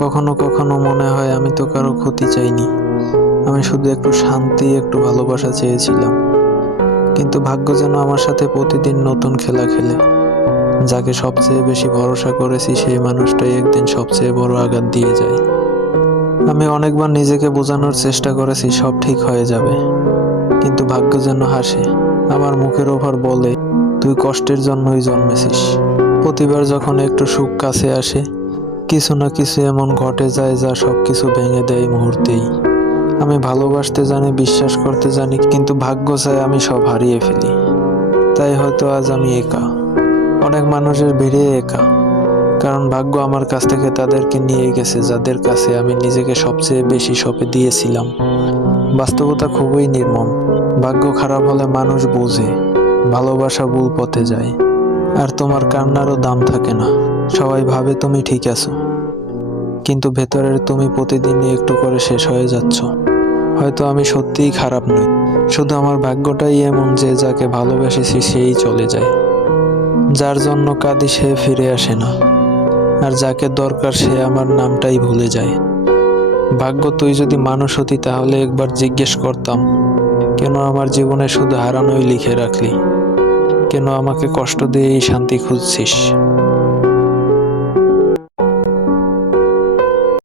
কখনো কখনো মনে হয় আমি তো কারো ক্ষতি চাইনি, আমি শুধু একটু শান্তি, একটু ভালোবাসা চেয়েছিলাম। কিন্তু ভাগ্য যেন আমার সাথে প্রতিদিন নতুন খেলা খেলে। যাকে সবচেয়ে বেশি ভরসা করেছি সেই মানুষটাই একদিন সবচেয়ে বড় আঘাত দিয়ে যায়। আমি অনেকবার নিজেকে বোঝানোর চেষ্টা করেছি সব ঠিক হয়ে যাবে, কিন্তু ভাগ্য যেন হাসে, আমার মুখের ওপর বলে, তুই কষ্টের জন্যই জন্মেছিস। প্রতিবার যখন একটু সুখ কাছে আসে, কিছু না কিছু এমন ঘটে যায় যা সবকিছু ভেঙে দেয় মুহূর্তেই। আমি ভালোবাসতে জানি, বিশ্বাস করতে জানি, কিন্তু ভাগ্য চায় আমি সব হারিয়ে ফেলি। তাই হয়তো আজ আমি একা, অনেক মানুষের ভিড়ে একা, কারণ ভাগ্য আমার কাছ থেকে তাদেরকে নিয়ে গেছে যাদের কাছে আমি নিজেকে সবচেয়ে বেশি সঁপে দিয়েছিলাম। বাস্তবতা খুবই নির্মম। ভাগ্য খারাপ হলে মানুষ বোঝে, ভালোবাসা ভুল পথে যায়, আর তোমার কান্নারও দাম থাকে না। সবাই ভাবে তুমি ঠিক আছো, কিন্তু ভেতরের তুমি প্রতিদিনই একটু করে শেষ হয়ে যাচ্ছ। হয়তো আমি সত্যিই খারাপ নই, শুধু আমার ভাগ্যটাই এমন যে যাকে ভালোবেসেছি সেই চলে যায়, যার জন্য কাঁদি সে ফিরে আসে না, আর যাকে দরকার সে আমার নামটাই ভুলে যায়। ভাগ্য, তুই যদি মানুষ হতি তাহলে একবার জিজ্ঞেস করতাম, কেন আমার জীবনে শুধু হারানোই লিখে রাখলি? কেন আমাকে কষ্ট দিয়ে এই শান্তি খুঁজছিস?